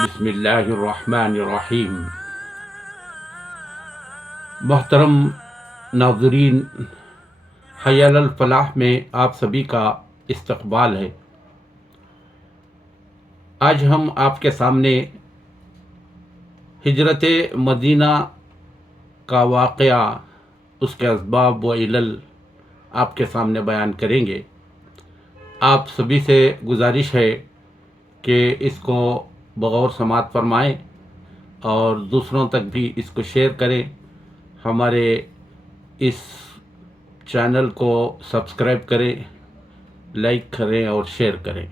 بسم اللہ الرحمن الرحیم۔ محترم ناظرین، حی علی الفلاح میں آپ سبھی کا استقبال ہے۔ آج ہم آپ کے سامنے ہجرت مدینہ کا واقعہ، اس کے اسباب و علل آپ کے سامنے بیان کریں گے۔ آپ سبھی سے گزارش ہے کہ اس کو بغور سماعت فرمائیں اور دوسروں تک بھی اس کو شیئر کریں۔ ہمارے اس چینل کو سبسکرائب کریں، لائک کریں اور شیئر کریں۔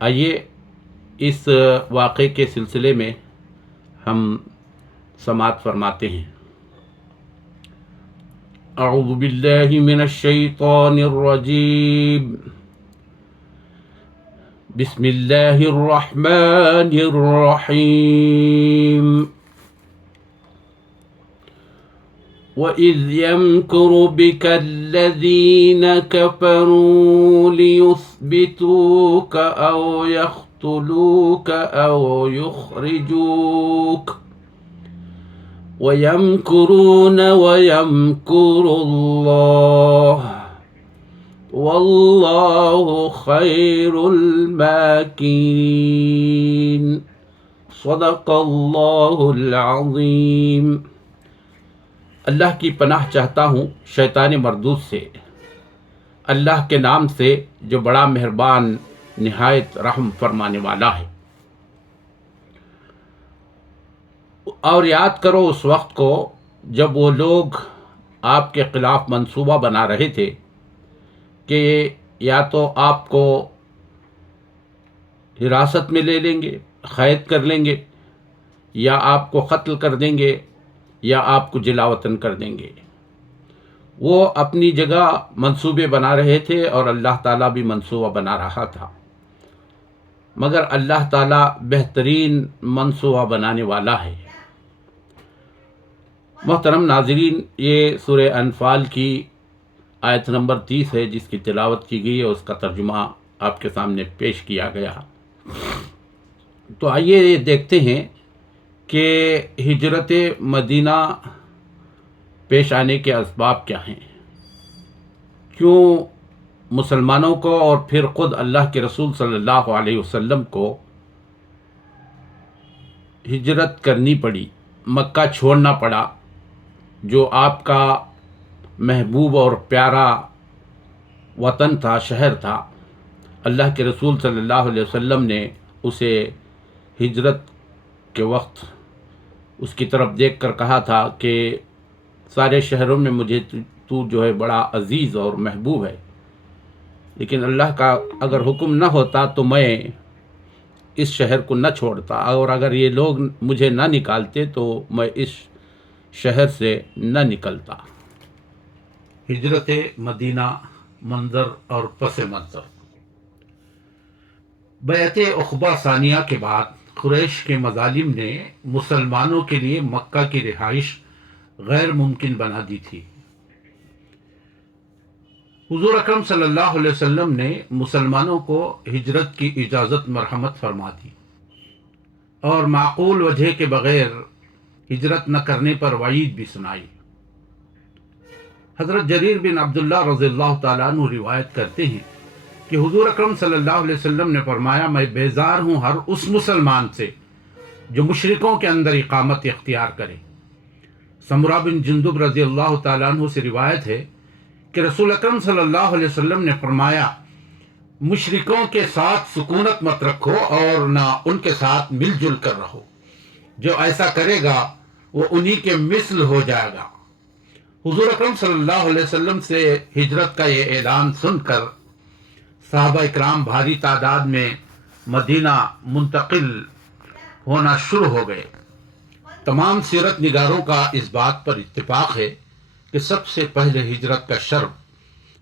آئیے اس واقعے کے سلسلے میں ہم سماعت فرماتے ہیں۔ اعوذ باللہ من الشیطان الرجیم، بسم اللہ الرحمن الرحیم۔ وَإِذْ يَمْكُرُ بِكَ الَّذِينَ كَفَرُوا لِيُثْبِتُوكَ أَوْ يَقْتُلُوكَ أَوْ يُخْرِجُوكَ وَيَمْكُرُونَ وَيَمْكُرُ اللَّهُ وَاللَّهُ خَيْرُ الْمَاكِرِينَ۔ صدق اللہ العظیم۔ اللہ کی پناہ چاہتا ہوں شیطان مردود سے، اللہ کے نام سے جو بڑا مہربان نہایت رحم فرمانے والا ہے۔ اور یاد کرو اس وقت کو جب وہ لوگ آپ کے خلاف منصوبہ بنا رہے تھے کہ یا تو آپ کو حراست میں لے لیں گے، قید کر لیں گے، یا آپ کو قتل کر دیں گے، یا آپ کو جلا وطن کر دیں گے۔ وہ اپنی جگہ منصوبے بنا رہے تھے اور اللہ تعالیٰ بھی منصوبہ بنا رہا تھا، مگر اللہ تعالیٰ بہترین منصوبہ بنانے والا ہے۔ محترم ناظرین، یہ سورہ انفال کی آیت نمبر 30 ہے جس کی تلاوت کی گئی ہے، اس کا ترجمہ آپ کے سامنے پیش کیا گیا۔ تو آئیے دیکھتے ہیں کہ ہجرت مدینہ پیش آنے کے اسباب کیا ہیں، کیوں مسلمانوں کو اور پھر خود اللہ کے رسول صلی اللہ علیہ وسلم کو ہجرت کرنی پڑی، مکہ چھوڑنا پڑا، جو آپ کا محبوب اور پیارا وطن تھا، شہر تھا۔ اللہ کے رسول صلی اللہ علیہ وسلم نے اسے ہجرت کے وقت اس کی طرف دیکھ کر کہا تھا کہ سارے شہروں میں مجھے تو جو ہے بڑا عزیز اور محبوب ہے، لیکن اللہ کا اگر حکم نہ ہوتا تو میں اس شہر کو نہ چھوڑتا، اور اگر یہ لوگ مجھے نہ نکالتے تو میں اس شہر سے نہ نکلتا۔ ہجرت مدینہ، منظر اور پس منظر۔ بیعت عقبہ ثانیہ کے بعد قریش کے مظالم نے مسلمانوں کے لیے مکہ کی رہائش غیر ممکن بنا دی تھی۔ حضور اکرم صلی اللہ علیہ وسلم نے مسلمانوں کو ہجرت کی اجازت مرحمت فرما دی اور معقول وجہ کے بغیر ہجرت نہ کرنے پر وعید بھی سنائی۔ حضرت جریر بن عبداللہ رضی اللہ تعالیٰ عنہ روایت کرتے ہیں کہ حضور اکرم صلی اللہ علیہ وسلم نے فرمایا، میں بیزار ہوں ہر اس مسلمان سے جو مشرکوں کے اندر اقامت اختیار کرے۔ سمرہ بن جندب رضی اللہ تعالیٰ عنہ سے روایت ہے کہ رسول اکرم صلی اللہ علیہ وسلم نے فرمایا، مشرکوں کے ساتھ سکونت مت رکھو اور نہ ان کے ساتھ مل جل کر رہو، جو ایسا کرے گا وہ انہی کے مثل ہو جائے گا۔ حضور اکرم صلی اللہ علیہ وسلم سے ہجرت کا یہ اعلان سن کر صحابہ اکرام بھاری تعداد میں مدینہ منتقل ہونا شروع ہو گئے۔ تمام سیرت نگاروں کا اس بات پر اتفاق ہے کہ سب سے پہلے ہجرت کا شرف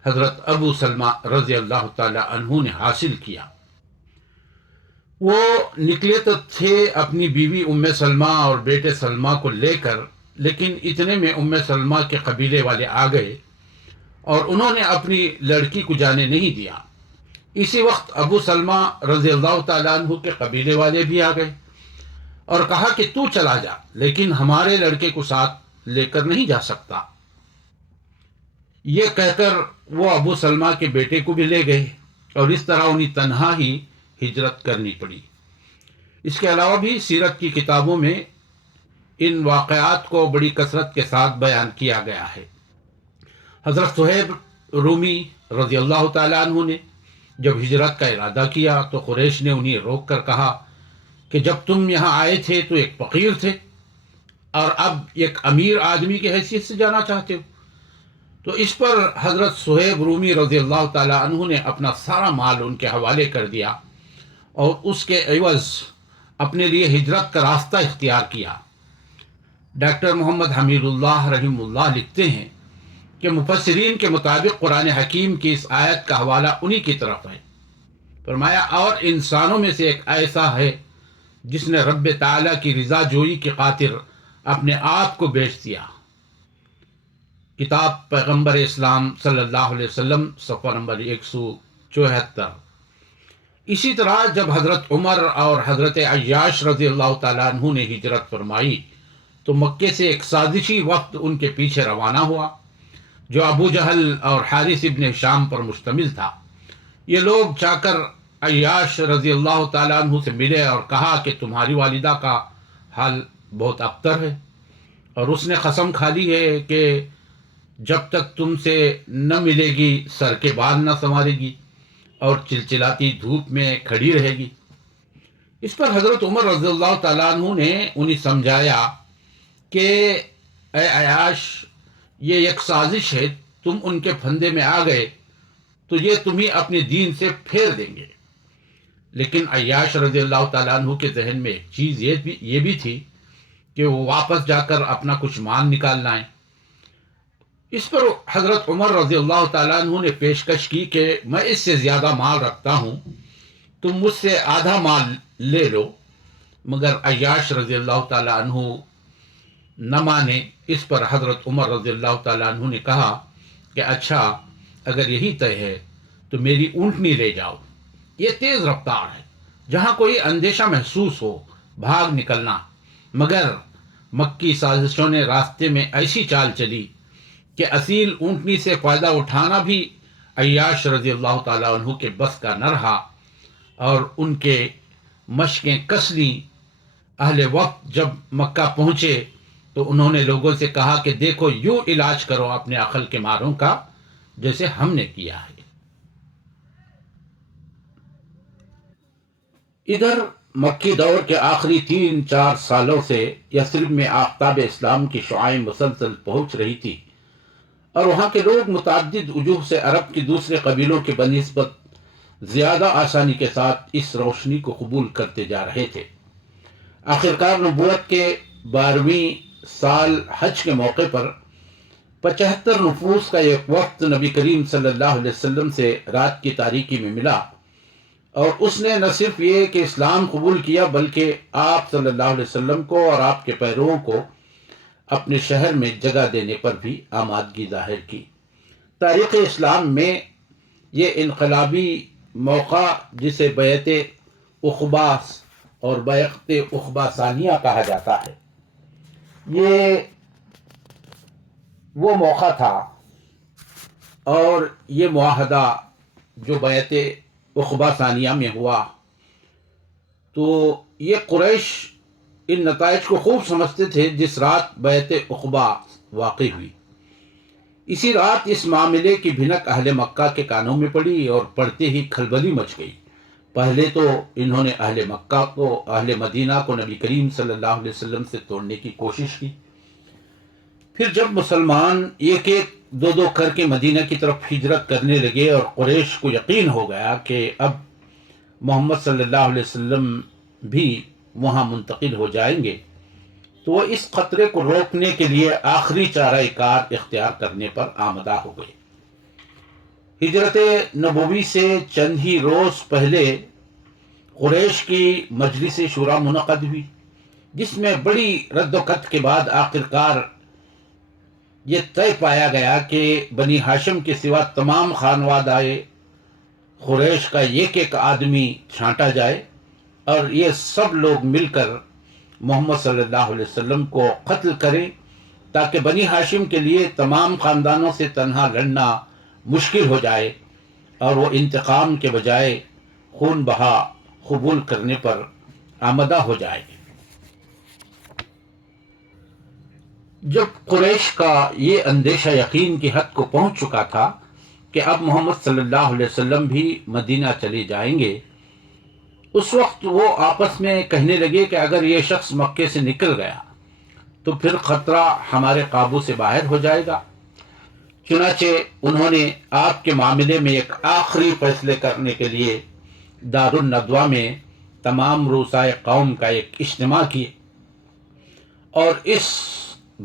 حضرت ابو سلمہ رضی اللہ تعالی عنہ نے حاصل کیا۔ وہ نکلے تو تھے اپنی بیوی ام سلمہ اور بیٹے سلمہ کو لے کر، لیکن اتنے میں ام سلمہ کے قبیلے والے آ گئے اور انہوں نے اپنی لڑکی کو جانے نہیں دیا۔ اسی وقت ابو سلمہ رضی اللہ تعالیٰ عنہ کے قبیلے والے بھی آ گئے اور کہا کہ تو چلا جا، لیکن ہمارے لڑکے کو ساتھ لے کر نہیں جا سکتا۔ یہ کہہ کر وہ ابو سلمہ کے بیٹے کو بھی لے گئے اور اس طرح انہیں تنہا ہی ہجرت کرنی پڑی۔ اس کے علاوہ بھی سیرت کی کتابوں میں ان واقعات کو بڑی کثرت کے ساتھ بیان کیا گیا ہے۔ حضرت صہیب رومی رضی اللہ تعالیٰ عنہ نے جب ہجرت کا ارادہ کیا تو قریش نے انہیں روک کر کہا کہ جب تم یہاں آئے تھے تو ایک فقیر تھے اور اب ایک امیر آدمی کی حیثیت سے جانا چاہتے ہو۔ تو اس پر حضرت صہیب رومی رضی اللہ تعالیٰ عنہ نے اپنا سارا مال ان کے حوالے کر دیا اور اس کے عوض اپنے لیے ہجرت کا راستہ اختیار کیا۔ ڈاکٹر محمد حمید اللہ رحمہ اللہ لکھتے ہیں کہ مفسرین کے مطابق قرآن حکیم کی اس آیت کا حوالہ انہی کی طرف ہے۔ فرمایا اور انسانوں میں سے ایک ایسا ہے جس نے رب تعالیٰ کی رضا جوئی کی خاطر اپنے آپ کو بیچ دیا۔ کتاب پیغمبر اسلام صلی اللہ علیہ وسلم صفحہ نمبر 174۔ اسی طرح جب حضرت عمر اور حضرت عیاش رضی اللہ تعالیٰ عنہ نے ہجرت فرمائی تو مکے سے ایک سازشی وفد ان کے پیچھے روانہ ہوا جو ابو جہل اور حارث ابن ہشام پر مشتمل تھا۔ یہ لوگ جا کر عیاش رضی اللہ تعالیٰ عنہ سے ملے اور کہا کہ تمہاری والدہ کا حال بہت ابتر ہے اور اس نے قسم کھا لی ہے کہ جب تک تم سے نہ ملے گی سر کے بال نہ سنوارے گی اور چلچلاتی دھوپ میں کھڑی رہے گی۔ اس پر حضرت عمر رضی اللہ تعالیٰ عنہ نے انہیں سمجھایا کہ اے عیاش یہ ایک سازش ہے، تم ان کے پھندے میں آ گئے تو یہ تمہیں اپنے دین سے پھیر دیں گے۔ لیکن عیاش رضی اللہ تعالیٰ عنہ کے ذہن میں ایک چیز یہ بھی تھی کہ وہ واپس جا کر اپنا کچھ مال نکال لائیں۔ اس پر حضرت عمر رضی اللہ تعالیٰ عنہ نے پیشکش کی کہ میں اس سے زیادہ مال رکھتا ہوں، تم مجھ سے آدھا مال لے لو، مگر عیاش رضی اللہ تعالیٰ عنہ نہ مانے۔ اس پر حضرت عمر رضی اللہ تعالیٰ عنہ نے کہا کہ اچھا اگر یہی طے ہے تو میری اونٹنی لے جاؤ، یہ تیز رفتار ہے، جہاں کوئی اندیشہ محسوس ہو بھاگ نکلنا۔ مگر مکی سازشوں نے راستے میں ایسی چال چلی کہ اصیل اونٹنی سے فائدہ اٹھانا بھی عیاش رضی اللہ تعالیٰ عنہ کے بس کا نہ رہا اور ان کے مشقیں کس لیں۔ اہل وقت جب مکہ پہنچے تو انہوں نے لوگوں سے کہا کہ دیکھو یوں علاج کرو اپنے عقل کے ماروں کا جیسے ہم نے کیا ہے۔ ادھر مکی دور کے آخری 3-4 سالوں سے یثرب میں آفتاب اسلام کی شعاعیں مسلسل پہنچ رہی تھی اور وہاں کے لوگ متعدد وجوہ سے عرب کے دوسرے قبیلوں کے بنسبت زیادہ آسانی کے ساتھ اس روشنی کو قبول کرتے جا رہے تھے۔ آخرکار نبوت کے 12ویں سال حج کے موقع پر 75 نفوس کا ایک وفد نبی کریم صلی اللہ علیہ وسلم سے رات کی تاریکی میں ملا اور اس نے نہ صرف یہ کہ اسلام قبول کیا بلکہ آپ صلی اللہ علیہ وسلم کو اور آپ کے پیرووں کو اپنے شہر میں جگہ دینے پر بھی آمادگی ظاہر کی۔ تاریخ اسلام میں یہ انقلابی موقع جسے بیعت عقبہ اور بیعت عقبہ ثانیہ کہا جاتا ہے، یہ وہ موقع تھا اور یہ معاہدہ جو بیعت عقبہ ثانیہ میں ہوا تو یہ قریش ان نتائج کو خوب سمجھتے تھے جس رات بیعت عقبہ واقع ہوئی۔ اسی رات اس معاملے کی بھنک اہل مکہ کے کانوں میں پڑی اور پڑتے ہی کھلبلی مچ گئی۔ پہلے تو انہوں نے اہل مدینہ کو نبی کریم صلی اللہ علیہ وسلم سے توڑنے کی کوشش کی۔ پھر جب مسلمان ایک دو کر کے مدینہ کی طرف ہجرت کرنے لگے اور قریش کو یقین ہو گیا کہ اب محمد صلی اللہ علیہ وسلم بھی وہاں منتقل ہو جائیں گے تو وہ اس خطرے کو روکنے کے لیے آخری چارہ کار اختیار کرنے پر آمدہ ہو گئے۔ ہجرت نبوی سے چند ہی روز پہلے قریش کی مجلس شورا منعقد ہوئی جس میں بڑی رد و کت کے بعد آخرکار یہ طے پایا گیا کہ بنی ہاشم کے سوا تمام خانوادۂ قریش کا ایک آدمی چھانٹا جائے اور یہ سب لوگ مل کر محمد صلی اللہ علیہ وسلم کو قتل کریں، تاکہ بنی ہاشم کے لیے تمام خاندانوں سے تنہا لڑنا مشکل ہو جائے اور وہ انتقام کے بجائے خون بہا قبول کرنے پر آمادہ ہو جائے۔ جب قریش کا یہ اندیشہ یقین کی حد کو پہنچ چکا تھا کہ اب محمد صلی اللہ علیہ وسلم بھی مدینہ چلے جائیں گے، اس وقت وہ آپس میں کہنے لگے کہ اگر یہ شخص مکے سے نکل گیا تو پھر خطرہ ہمارے قابو سے باہر ہو جائے گا۔ چنانچہ انہوں نے آپ کے معاملے میں ایک آخری فیصلے کرنے کے لیے دار الندوہ میں تمام رؤسائے قوم کا ایک اجتماع کیا اور اس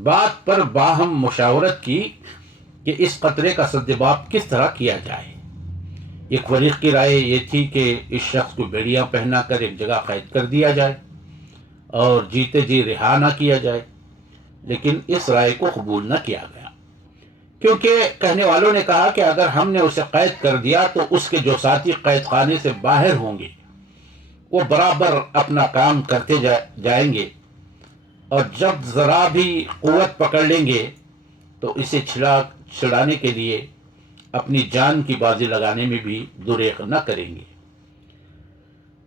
بات پر باہم مشاورت کی کہ اس قطرے کا سدباب کس طرح کیا جائے۔ ایک فریق کی رائے یہ تھی کہ اس شخص کو بیڑیاں پہنا کر ایک جگہ قید کر دیا جائے اور جیتے جی رہا نہ کیا جائے، لیکن اس رائے کو قبول نہ کیا گیا، کیونکہ کہنے والوں نے کہا کہ اگر ہم نے اسے قید کر دیا تو اس کے جو ساتھی قید خانے سے باہر ہوں گے وہ برابر اپنا کام کرتے جائیں گے، اور جب ذرا بھی قوت پکڑ لیں گے تو اسے چھڑانے کے لیے اپنی جان کی بازی لگانے میں بھی دریغ نہ کریں گے۔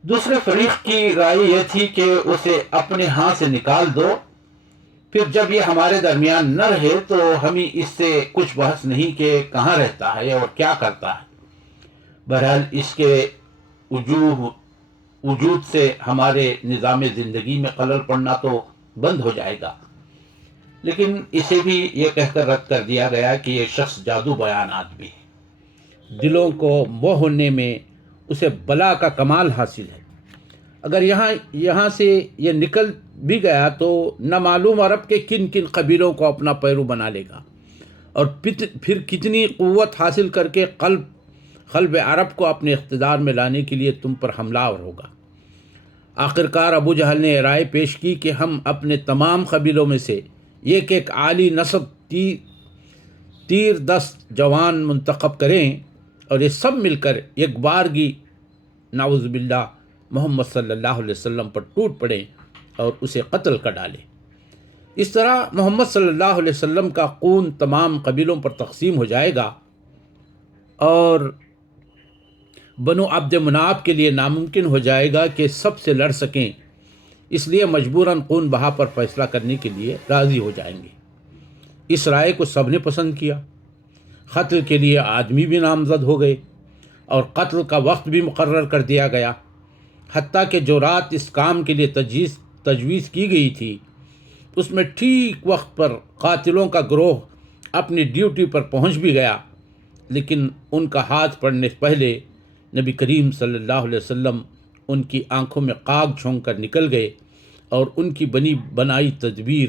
دوسرے فریق کی رائے یہ تھی کہ اسے اپنے ہاں سے نکال دو، پھر جب یہ ہمارے درمیان نہ رہے تو ہمیں اس سے کچھ بحث نہیں کہ کہاں رہتا ہے اور کیا کرتا ہے۔ بہرحال اس کے وجود سے ہمارے نظام زندگی میں خلل پڑنا تو بند ہو جائے گا، لیکن اسے بھی یہ کہہ کر رد کر دیا گیا کہ یہ شخص جادو بیانات بھی ہے، دلوں کو موہنے میں اسے بلا کا کمال حاصل ہے۔ اگر یہاں سے یہ نکل بھی گیا تو نہ معلوم عرب کے کن کن قبیلوں کو اپنا پیرو بنا لے گا اور پھر کتنی قوت حاصل کر کے قلب عرب کو اپنے اقتدار میں لانے کے لیے تم پر حملہ آور ہوگا۔ آخرکار ابو جہل نے رائے پیش کی کہ ہم اپنے تمام قبیلوں میں سے ایک عالی نسب تیر دست جوان منتخب کریں اور یہ سب مل کر ایک بارگی نعوذ باللہ محمد صلی اللہ علیہ وسلم پر ٹوٹ پڑیں اور اسے قتل کر ڈالیں۔ اس طرح محمد صلی اللہ علیہ وسلم کا خون تمام قبیلوں پر تقسیم ہو جائے گا اور بنو عبد مناف کے لیے ناممکن ہو جائے گا کہ سب سے لڑ سکیں، اس لیے مجبوراً خون بہا پر فیصلہ کرنے کے لیے راضی ہو جائیں گے۔ اس رائے کو سب نے پسند کیا۔ قتل کے لیے آدمی بھی نامزد ہو گئے اور قتل کا وقت بھی مقرر کر دیا گیا، حتیٰ کہ جو رات اس کام کے لیے تجویز کی گئی تھی اس میں ٹھیک وقت پر قاتلوں کا گروہ اپنی ڈیوٹی پر پہنچ بھی گیا، لیکن ان کا ہاتھ پڑنے سے پہلے نبی کریم صلی اللہ علیہ وسلم ان کی آنکھوں میں خاک جھونک کر نکل گئے اور ان کی بنائی تدبیر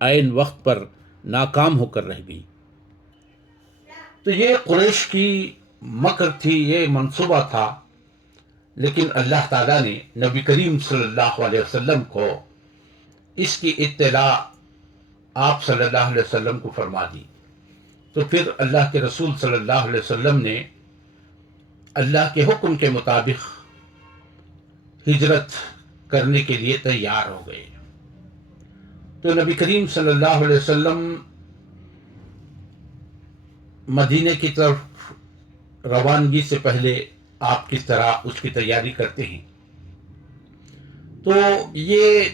عین وقت پر ناکام ہو کر رہ گئی۔ تو یہ قریش کی مکر تھی، یہ منصوبہ تھا، لیکن اللہ تعالیٰ نے نبی کریم صلی اللہ علیہ وسلم کو اس کی اطلاع آپ صلی اللہ علیہ وسلم کو فرما دی۔ تو پھر اللہ کے رسول صلی اللہ علیہ وسلم نے اللہ کے حکم کے مطابق ہجرت کرنے کے لیے تیار ہو گئے۔ تو نبی کریم صلی اللہ علیہ وسلم مدینے کی طرف روانگی سے پہلے آپ کس طرح اس کی تیاری کرتے ہیں؟ تو یہ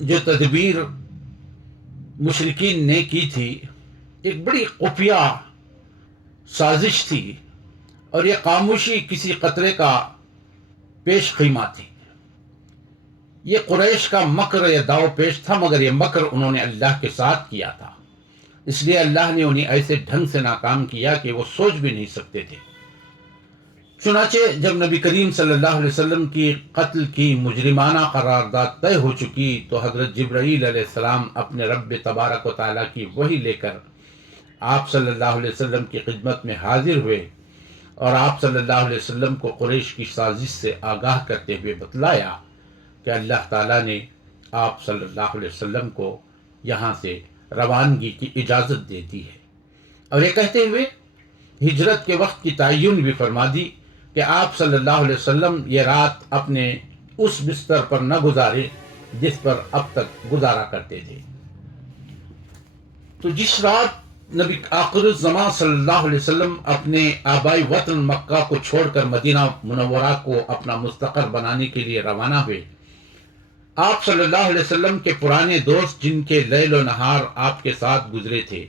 جو تدبیر مشرکین نے کی تھی ایک بڑی خفیہ سازش تھی، اور یہ خاموشی کسی قطرے کا پیش خیمہ تھی۔ یہ قریش کا مکر یا داؤ پیش تھا، مگر یہ مکر انہوں نے اللہ کے ساتھ کیا تھا، اس لیے اللہ نے انہیں ایسے ڈھنگ سے ناکام کیا کہ وہ سوچ بھی نہیں سکتے تھے۔ چنانچہ جب نبی کریم صلی اللہ علیہ وسلم کی قتل کی مجرمانہ قرارداد طے ہو چکی تو حضرت جبرائیل علیہ السلام اپنے رب تبارک و تعالیٰ کی وحی لے کر آپ صلی اللہ علیہ وسلم کی خدمت میں حاضر ہوئے اور آپ صلی اللہ علیہ وسلم کو قریش کی سازش سے آگاہ کرتے ہوئے بتلایا کہ اللہ تعالیٰ نے آپ صلی اللہ علیہ وسلم کو یہاں سے روانگی کی اجازت دے دی ہے، اور یہ کہتے ہوئے ہجرت کے وقت کی تعین بھی فرما دی کہ آپ صلی اللہ علیہ وسلم یہ رات اپنے اس بستر پر نہ گزارے جس پر اب تک گزارا کرتے تھے۔ تو جس رات نبی آخر الزمان صلی اللہ علیہ وسلم اپنے آبائی وطن مکہ کو چھوڑ کر مدینہ منورہ کو اپنا مستقر بنانے کے لیے روانہ ہوئے، آپ صلی اللہ علیہ وسلم کے پرانے دوست جن کے لیل و نہار آپ کے ساتھ گزرے تھے،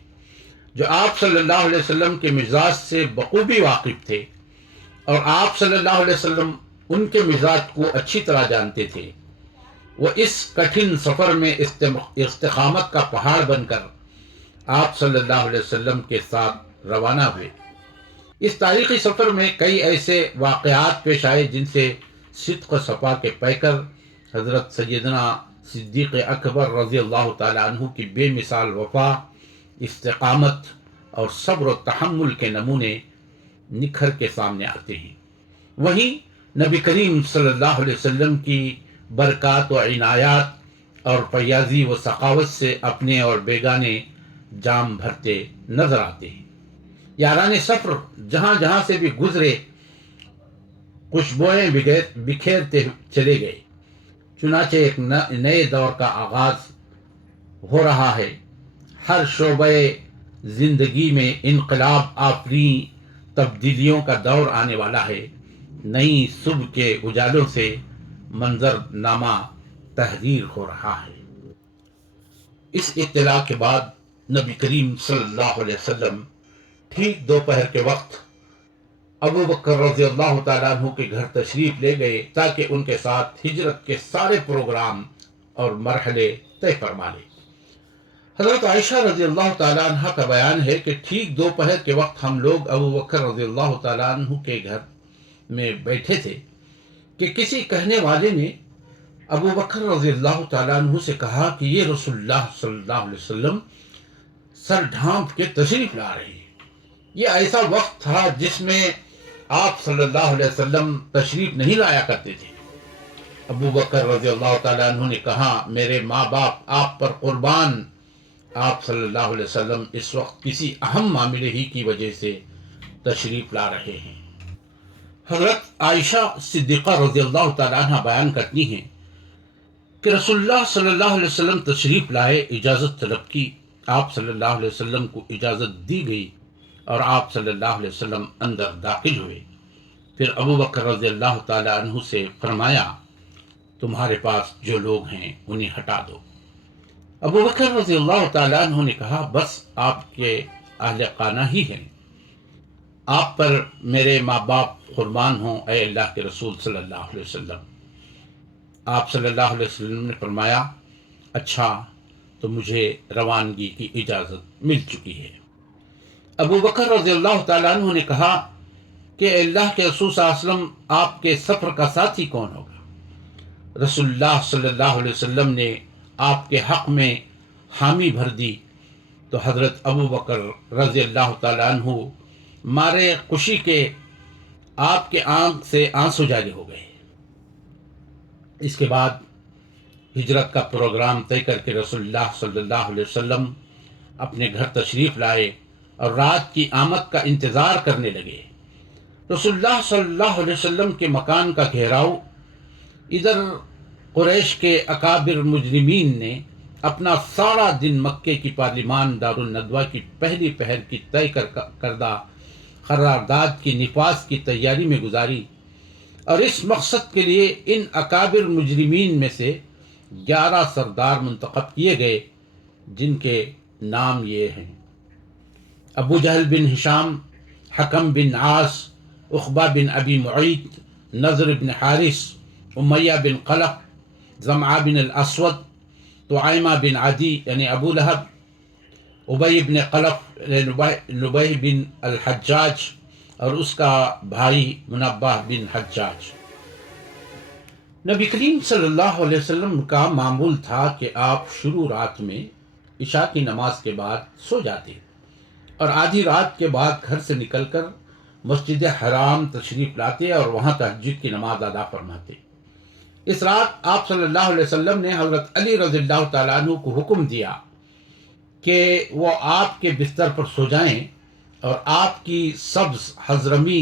جو آپ صلی اللہ علیہ وسلم کے مزاج سے بخوبی واقف تھے اور آپ صلی اللہ علیہ وسلم ان کے مزاج کو اچھی طرح جانتے تھے، وہ اس کٹھن سفر میں استقامت کا پہاڑ بن کر آپ صلی اللہ علیہ وسلم کے ساتھ روانہ ہوئے۔ اس تاریخی سفر میں کئی ایسے واقعات پیش آئے جن سے صدق و صفا کے پیکر حضرت سیدنا صدیق اکبر رضی اللہ تعالی عنہ کی بے مثال وفا، استقامت اور صبر و تحمل کے نمونے نکھر کے سامنے آتے ہیں۔ وہیں نبی کریم صلی اللہ علیہ وسلم کی برکات و عنایات اور فیاضی و سخاوت سے اپنے اور بیگانے جام بھرتے نظر آتے ہیں۔ یاران سفر جہاں جہاں سے بھی گزرے خوشبوئیں بکھیرتے چلے گئے، چنانچہ ایک نئے دور کا آغاز ہو رہا ہے۔ ہر شعبہ زندگی میں انقلاب آفریں تبدیلیوں کا دور آنے والا ہے۔ نئی صبح کے اجالوں سے منظر نامہ تحریر ہو رہا ہے۔ اس اطلاع کے بعد نبی کریم صلی اللہ علیہ وسلم ٹھیک دوپہر کے وقت ابو بکر رضی اللہ تعالیٰ عنہ کے گھر تشریف لے گئے تاکہ ان کے ساتھ ہجرت کے سارے پروگرام اور مرحلے طے فرما لے۔ حضرت عائشہ رضی اللہ تعالیٰ عنہ کا بیان ہے کہ ٹھیک دوپہر کے وقت ہم لوگ ابو بکر رضی اللہ تعالیٰ عنہ کے گھر میں بیٹھے تھے کہ کسی کہنے والے نے ابو بکر رضی اللہ تعالیٰ عنہ سے کہا کہ یہ رسول اللہ صلی اللہ علیہ وسلم سر ڈھانپ کے تشریف لا رہے ہیں۔ یہ ایسا وقت تھا جس میں آپ صلی اللہ علیہ وسلم تشریف نہیں لایا کرتے تھے۔ ابو بکر رضی اللہ تعالیٰ عنہ نے کہا میرے ماں باپ آپ پر قربان، آپ صلی اللہ علیہ وسلم اس وقت کسی اہم معاملے ہی کی وجہ سے تشریف لا رہے ہیں۔ حضرت عائشہ صدیقہ رضی اللہ تعالیٰ عنہ بیان کرتی ہیں کہ رسول اللہ صلی اللہ علیہ وسلم تشریف لائے، اجازت طلب کی، آپ صلی اللہ علیہ وسلم کو اجازت دی گئی اور آپ صلی اللہ علیہ وسلم اندر داخل ہوئے۔ پھر ابو بکر رضی اللہ تعالیٰ عنہ سے فرمایا تمہارے پاس جو لوگ ہیں انہیں ہٹا دو۔ ابو بکر رضی اللہ تعالیٰ عنہ نے کہا بس آپ کے اہل خانہ ہی ہیں، آپ پر میرے ماں باپ قربان ہوں اے اللہ کے رسول صلی اللہ علیہ وسلم۔ آپ صلی اللہ علیہ وسلم نے فرمایا اچھا تو مجھے روانگی کی اجازت مل چکی ہے۔ ابو بکر رضی اللہ تعالیٰ عنہ نے کہا کہ اللہ کے رسول صلی اللہ علیہ وسلم آپ کے سفر کا ساتھی کون ہوگا؟ رسول اللہ صلی اللہ علیہ وسلم نے آپ کے حق میں حامی بھر دی تو حضرت ابو بکر رضی اللہ تعالیٰ عنہ مارے خوشی کے آپ کے آنکھ سے آنسو جاری ہو گئے۔ اس کے بعد ہجرت کا پروگرام طے کر کے رسول اللہ صلی اللہ علیہ وسلم اپنے گھر تشریف لائے اور رات کی آمد کا انتظار کرنے لگے۔ رسول اللہ صلی اللہ علیہ وسلم کے مکان کا گھیراؤ، ادھر قریش کے اکابر مجرمین نے اپنا سارا دن مکے کی پارلیمان دارالندوہ کی پہلی پہر کی طے کردہ قرارداد کی نفاذ کی تیاری میں گزاری، اور اس مقصد کے لیے ان اکابر مجرمین میں سے 11 سردار منتخب کیے گئے جن کے نام یہ ہیں: ابو جہل بن ہشام، حکم بن عاص، عقبہ بن ابی معیط، نضر بن حارث، امیہ بن خلف، زمعہ بن الاسود، طعیمہ بن عدی یعنی ابو لہب، ابی بن خلف نبی بن الحجاج اور اس کا بھائی منبہ بن حجاج۔ نبی کریم صلی اللہ علیہ وسلم کا معمول تھا کہ آپ شروع رات میں عشاء کی نماز کے بعد سو جاتے اور آدھی رات کے بعد گھر سے نکل کر مسجد حرام تشریف لاتے اور وہاں تہجد کی نماز ادا فرماتے۔ اس رات آپ صلی اللہ علیہ وسلم نے حضرت علی رضی اللہ تعالیٰ عنہ کو حکم دیا کہ وہ آپ کے بستر پر سو جائیں اور آپ کی سبز حضرمی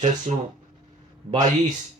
622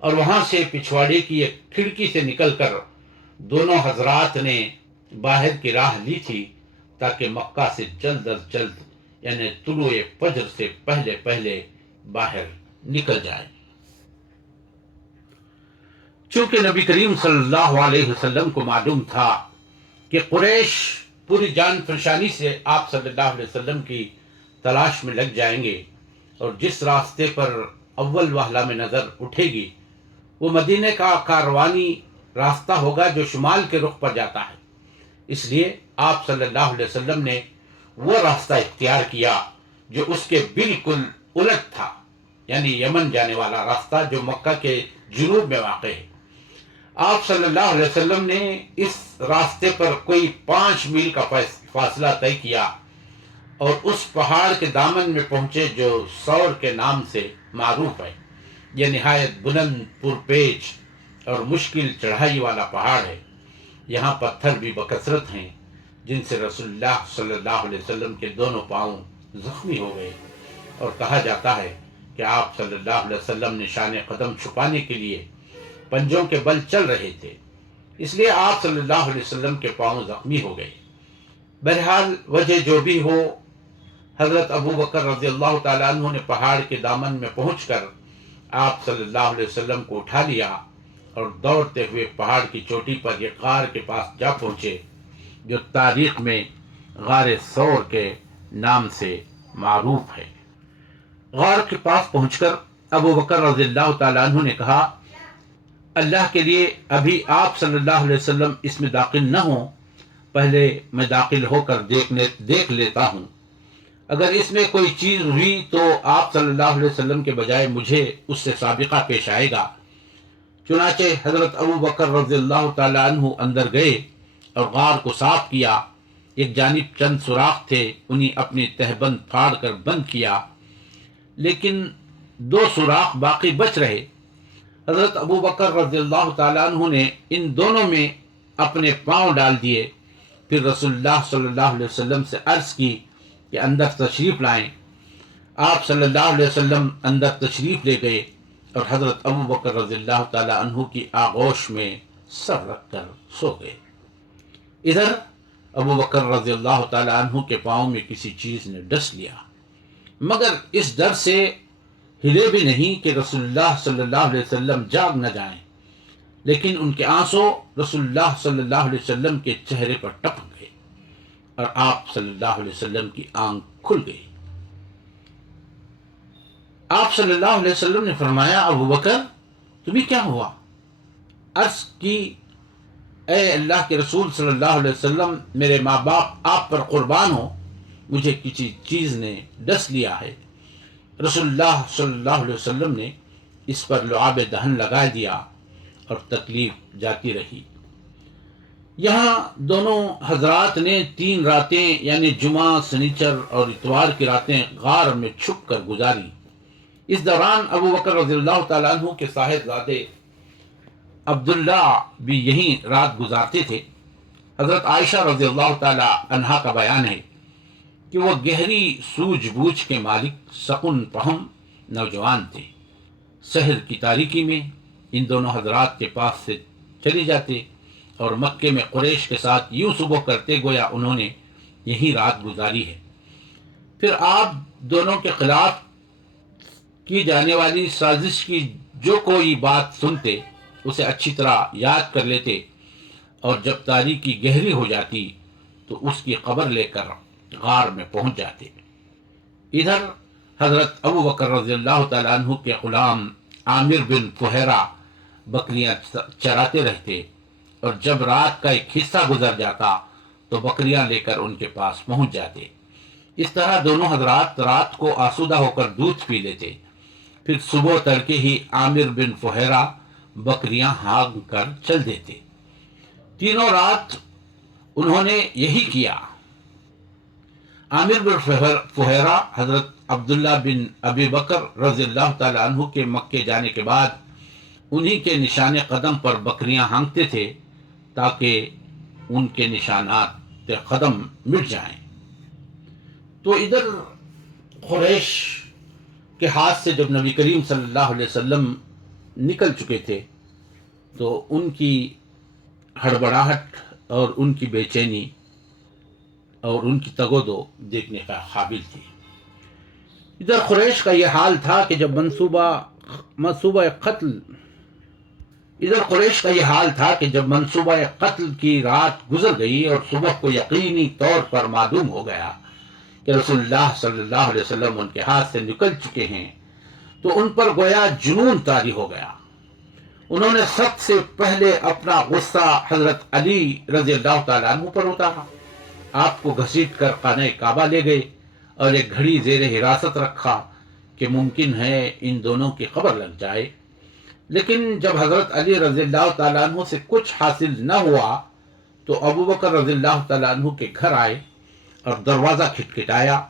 اور وہاں سے پچھواڑے کی ایک کھڑکی سے نکل کر دونوں حضرات نے باہر کی راہ لی تھی تاکہ مکہ سے جلد از جلد یعنی طلوع فجر سے پہلے پہلے باہر نکل جائے۔ چونکہ نبی کریم صلی اللہ علیہ وسلم کو معلوم تھا کہ قریش پوری جان فشانی سے آپ صلی اللہ علیہ وسلم کی تلاش میں لگ جائیں گے، اور جس راستے پر اول وہلہ میں نظر اٹھے گی وہ مدینہ کا کاروانی راستہ ہوگا جو شمال کے رخ پر جاتا ہے۔ اس لیے آپ صلی اللہ علیہ وسلم نے وہ راستہ اختیار کیا جو اس کے بالکل الٹ تھا، یعنی یمن جانے والا راستہ جو مکہ کے جنوب میں واقع ہے۔ آپ صلی اللہ علیہ وسلم نے اس راستے پر کوئی 5 میل کا فاصلہ طے کیا اور اس پہاڑ کے دامن میں پہنچے جو سور کے نام سے معروف ہے۔ یہ نہایت بلند پرپیچ اور مشکل چڑھائی والا پہاڑ ہے۔ یہاں پتھر بھی بکثرت ہیں جن سے رسول اللہ صلی اللہ علیہ وسلم کے دونوں پاؤں زخمی ہو گئے، اور کہا جاتا ہے کہ آپ صلی اللہ علیہ وسلم نے شان قدم چھپانے کے لیے پنجوں کے بل چل رہے تھے، اس لیے آپ صلی اللہ علیہ وسلم کے پاؤں زخمی ہو گئے۔ بہرحال وجہ جو بھی ہو، حضرت ابو بکر رضی اللہ تعالیٰ عنہ نے پہاڑ کے دامن میں پہنچ کر آپ صلی اللہ علیہ وسلم کو اٹھا لیا اور دوڑتے ہوئے پہاڑ کی چوٹی پر ایک غار کے پاس جا پہنچے جو تاریخ میں غار ثور کے نام سے معروف ہے۔ غار کے پاس پہنچ کر ابو بکر رضی اللہ تعالیٰ عنہ نے کہا، اللہ کے لیے ابھی آپ صلی اللہ علیہ وسلم اس میں داخل نہ ہوں، پہلے میں داخل ہو کر دیکھ لیتا ہوں، اگر اس میں کوئی چیز ہوئی تو آپ صلی اللہ علیہ وسلم کے بجائے مجھے اس سے سابقہ پیش آئے گا۔ چنانچہ حضرت ابو بکر رضی اللہ تعالیٰ عنہ اندر گئے اور غار کو صاف کیا۔ ایک جانب چند سوراخ تھے، انہیں اپنی تہبند پھاڑ کر بند کیا، لیکن 2 سوراخ باقی بچ رہے۔ حضرت ابو بکر رضی اللہ تعالیٰ عنہ نے ان دونوں میں اپنے پاؤں ڈال دیے، پھر رسول اللہ صلی اللہ علیہ وسلم سے عرض کی کہ اندر تشریف لائیں۔ آپ صلی اللہ علیہ وسلم اندر تشریف لے گئے اور حضرت ابو بکر رضی اللہ تعالیٰ عنہ کی آغوش میں سر رکھ کر سو گئے۔ ادھر ابو بکر رضی اللہ تعالیٰ عنہ کے پاؤں میں کسی چیز نے ڈس لیا، مگر اس ڈر سے ہلے بھی نہیں کہ رسول اللہ صلی اللہ علیہ وسلم جاگ نہ جائیں، لیکن ان کے آنسو رسول اللہ صلی اللہ علیہ وسلم کے چہرے پر ٹپک گئے اور آپ صلی اللہ علیہ وسلم کی آنکھ کھل گئی۔ آپ صلی اللہ علیہ وسلم نے فرمایا، ابو بکر تمہیں کیا ہوا؟ عرض کی، اے اللہ کے رسول صلی اللہ علیہ وسلم، میرے ماں باپ آپ پر قربان ہو، مجھے کسی چیز نے ڈس لیا ہے۔ رسول اللہ صلی اللہ علیہ وسلم نے اس پر لعاب دہن لگا دیا اور تکلیف جاتی رہی۔ یہاں دونوں حضرات نے 3 راتیں یعنی جمعہ، سنیچر اور اتوار کی راتیں غار میں چھپ کر گزاری۔ اس دوران ابو بکر رضی اللہ تعالیٰ عنہ کے صاحبزادے عبداللہ بھی یہیں رات گزارتے تھے۔ حضرت عائشہ رضی اللہ تعالیٰ عنہا کا بیان ہے کہ وہ گہری سوجھ بوجھ کے مالک سکون فہم نوجوان تھے۔ سحر کی تاریکی میں ان دونوں حضرات کے پاس سے چلے جاتے اور مکے میں قریش کے ساتھ یوں صبح کرتے گویا انہوں نے یہی رات گزاری ہے۔ پھر آپ دونوں کے خلاف کی جانے والی سازش کی جو کوئی بات سنتے اسے اچھی طرح یاد کر لیتے، اور جب تاریکی گہری ہو جاتی تو اس کی خبر لے کر غار میں پہنچ جاتے۔ ادھر حضرت ابو بکر رضی اللہ تعالیٰ عنہ کے غلام عامر بن فہیرہ بکریاں چراتے رہتے، اور جب رات کا ایک حصہ گزر جاتا تو بکریاں لے کر ان کے پاس پہنچ جاتے۔ اس طرح دونوں حضرات رات کو آسودہ ہو کر دودھ پی لیتے، پھر صبح تڑکے ہی عامر بن فہیرہ بکریاں ہانک کر چل دیتے۔ تینوں رات انہوں نے یہی کیا۔ عامر بن فہیرہ حضرت عبداللہ بن ابی بکر رضی اللہ تعالیٰ عنہ کے مکے جانے کے بعد انہی کے نشان قدم پر بکریاں ہانکتے تھے تاکہ ان کے نشانات قدم مٹ جائیں۔ تو ادھر قریش کے ہاتھ سے جب نبی کریم صلی اللہ علیہ وسلم نکل چکے تھے تو ان کی ہڑبڑاہٹ اور ان کی بے چینی اور ان کی تگ و دو دیکھنے کا قابل تھی۔ ادھر قریش کا یہ حال تھا کہ جب منصوبہ قتل کی رات گزر گئی اور صبح کو یقینی طور پر معلوم ہو گیا کہ رسول اللہ صلی اللہ علیہ وسلم ان کے ہاتھ سے نکل چکے ہیں، تو ان پر گویا جنون طاری ہو گیا۔ انہوں نے سب سے پہلے اپنا غصہ حضرت علی رضی اللہ تعالیٰ عنہ پر اتارا، آپ کو گھسیٹ کر خانہ کعبہ لے گئے اور ایک گھڑی زیر حراست رکھا کہ ممکن ہے ان دونوں کی خبر لگ جائے۔ لیکن جب حضرت علی رضی اللہ تعالیٰ عنہ سے کچھ حاصل نہ ہوا تو ابو بکر رضی اللہ تعالیٰ عنہ کے گھر آئے اور دروازہ کھٹکھٹایا۔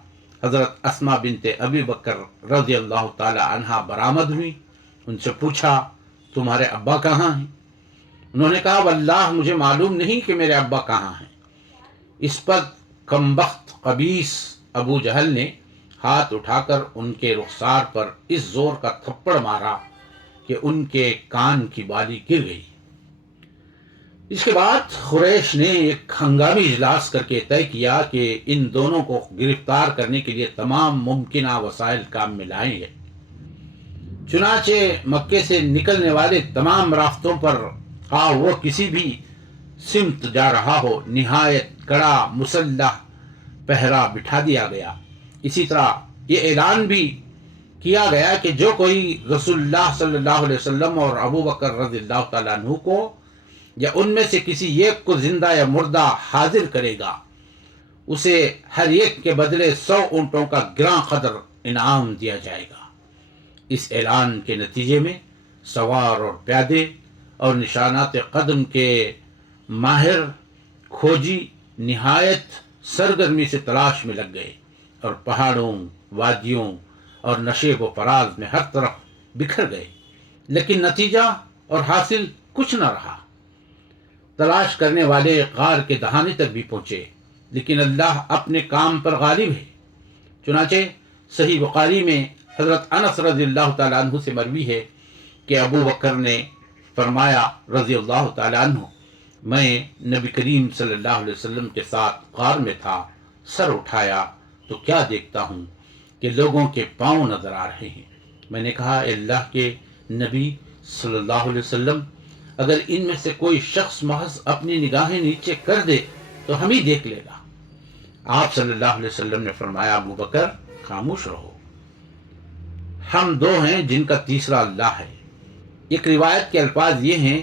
حضرت اسماء بنت ابی بکر رضی اللہ تعالیٰ عنہا برآمد ہوئی، ان سے پوچھا تمہارے ابا کہاں ہیں؟ انہوں نے کہا واللہ مجھے معلوم نہیں کہ میرے ابا کہاں ہیں۔ اس پر کمبخت قبیص ابو جہل نے ہاتھ اٹھا کر ان کے رخسار پر اس زور کا تھپڑ مارا کہ ان کے کان کی بالی گر گئی۔ اس کے بعد قریش نے ایک ہنگامی اجلاس کر کے طے کیا کہ ان دونوں کو گرفتار کرنے کے لیے تمام ممکنہ وسائل کام میں لائیں گے۔ چنانچہ مکے سے نکلنے والے تمام راستوں پر خواہ وہ کسی بھی سمت جا رہا ہو نہایت کڑا مسلح پہرا بٹھا دیا گیا۔ اسی طرح یہ اعلان بھی کیا گیا کہ جو کوئی رسول اللہ صلی اللہ علیہ وسلم اور ابو بکر رضی اللہ تعالیٰ عنہ کو یا ان میں سے کسی ایک کو زندہ یا مردہ حاضر کرے گا، اسے ہر ایک کے بدلے 100 اونٹوں کا گراں قدر انعام دیا جائے گا۔ اس اعلان کے نتیجے میں سوار اور پیادے اور نشانات قدم کے ماہر کھوجی نہایت سرگرمی سے تلاش میں لگ گئے اور پہاڑوں، وادیوں اور نشیب و فراز میں ہر طرف بکھر گئے، لیکن نتیجہ اور حاصل کچھ نہ رہا۔ تلاش کرنے والے غار کے دہانے تک بھی پہنچے، لیکن اللہ اپنے کام پر غالب ہے۔ چنانچہ صحیح بخاری میں حضرت انس رضی اللہ تعالیٰ عنہ سے مروی ہے کہ ابو بکر نے فرمایا رضی اللہ تعالیٰ عنہ، میں نبی کریم صلی اللہ علیہ وسلم کے ساتھ غار میں تھا، سر اٹھایا تو کیا دیکھتا ہوں کہ لوگوں کے پاؤں نظر آ رہے ہیں۔ میں نے کہا اے اللہ کے نبی صلی اللہ علیہ وسلم، اگر ان میں سے کوئی شخص محض اپنی نگاہیں نیچے کر دے تو ہم ہی دیکھ لے گا۔ آپ صلی اللہ علیہ وسلم نے فرمایا ابو بکر خاموش رہو، ہم دو ہیں جن کا تیسرا اللہ ہے۔ ایک روایت کے الفاظ یہ ہیں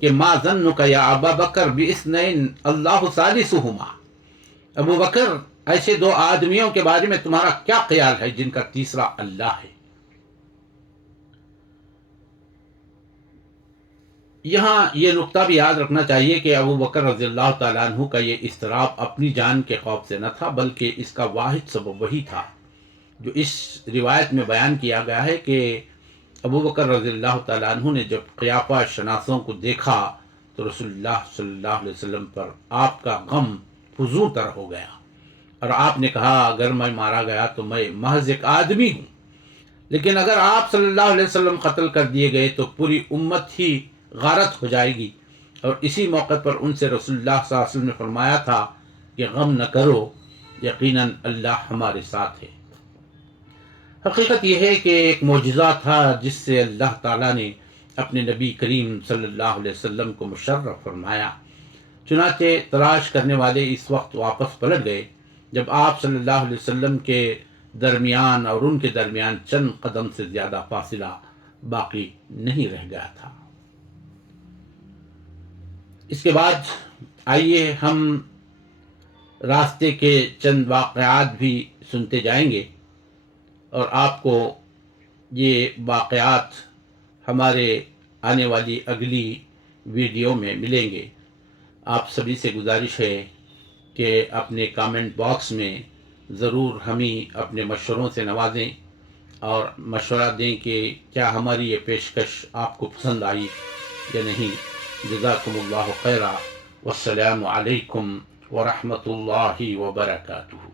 کہ ما ظنک یا ابا بکر باثنین اللہ ثالثہما، ابو بکر ایسے دو آدمیوں کے بارے میں تمہارا کیا خیال ہے جن کا تیسرا اللہ ہے؟ یہاں یہ نقطہ بھی یاد رکھنا چاہیے کہ ابو بکر رضی اللہ تعالیٰ عنہ کا یہ اضطراب اپنی جان کے خوف سے نہ تھا، بلکہ اس کا واحد سبب وہی تھا جو اس روایت میں بیان کیا گیا ہے کہ ابو بکر رضی اللہ تعالیٰ عنہ نے جب قیافہ شناسوں کو دیکھا تو رسول اللہ صلی اللہ علیہ وسلم پر آپ کا غم فزوں تر ہو گیا، اور آپ نے کہا اگر میں مارا گیا تو میں محض ایک آدمی ہوں، لیکن اگر آپ صلی اللہ علیہ وسلم قتل کر دیے گئے تو پوری امت ہی غارت ہو جائے گی۔ اور اسی موقع پر ان سے رسول اللہ صلی اللہ علیہ وسلم نے فرمایا تھا کہ غم نہ کرو، یقیناً اللہ ہمارے ساتھ ہے۔ حقیقت یہ ہے کہ ایک معجزہ تھا جس سے اللہ تعالیٰ نے اپنے نبی کریم صلی اللہ علیہ وسلم کو مشرف فرمایا۔ چنانچہ تلاش کرنے والے اس وقت واپس پلٹ گئے جب آپ صلی اللہ علیہ وسلم کے درمیان اور ان کے درمیان چند قدم سے زیادہ فاصلہ باقی نہیں رہ گیا تھا۔ اس کے بعد آئیے ہم راستے کے چند واقعات بھی سنتے جائیں گے اور آپ کو یہ واقعات ہمارے آنے والی اگلی ویڈیو میں ملیں گے۔ آپ سبھی سے گزارش ہے کہ اپنے کامنٹ باکس میں ضرور ہمیں اپنے مشوروں سے نوازیں اور مشورہ دیں کہ کیا ہماری یہ پیشکش آپ کو پسند آئی یا نہیں۔ جزاکم اللہ خیرا، والسلام علیکم ورحمۃ اللہ وبرکاتہ۔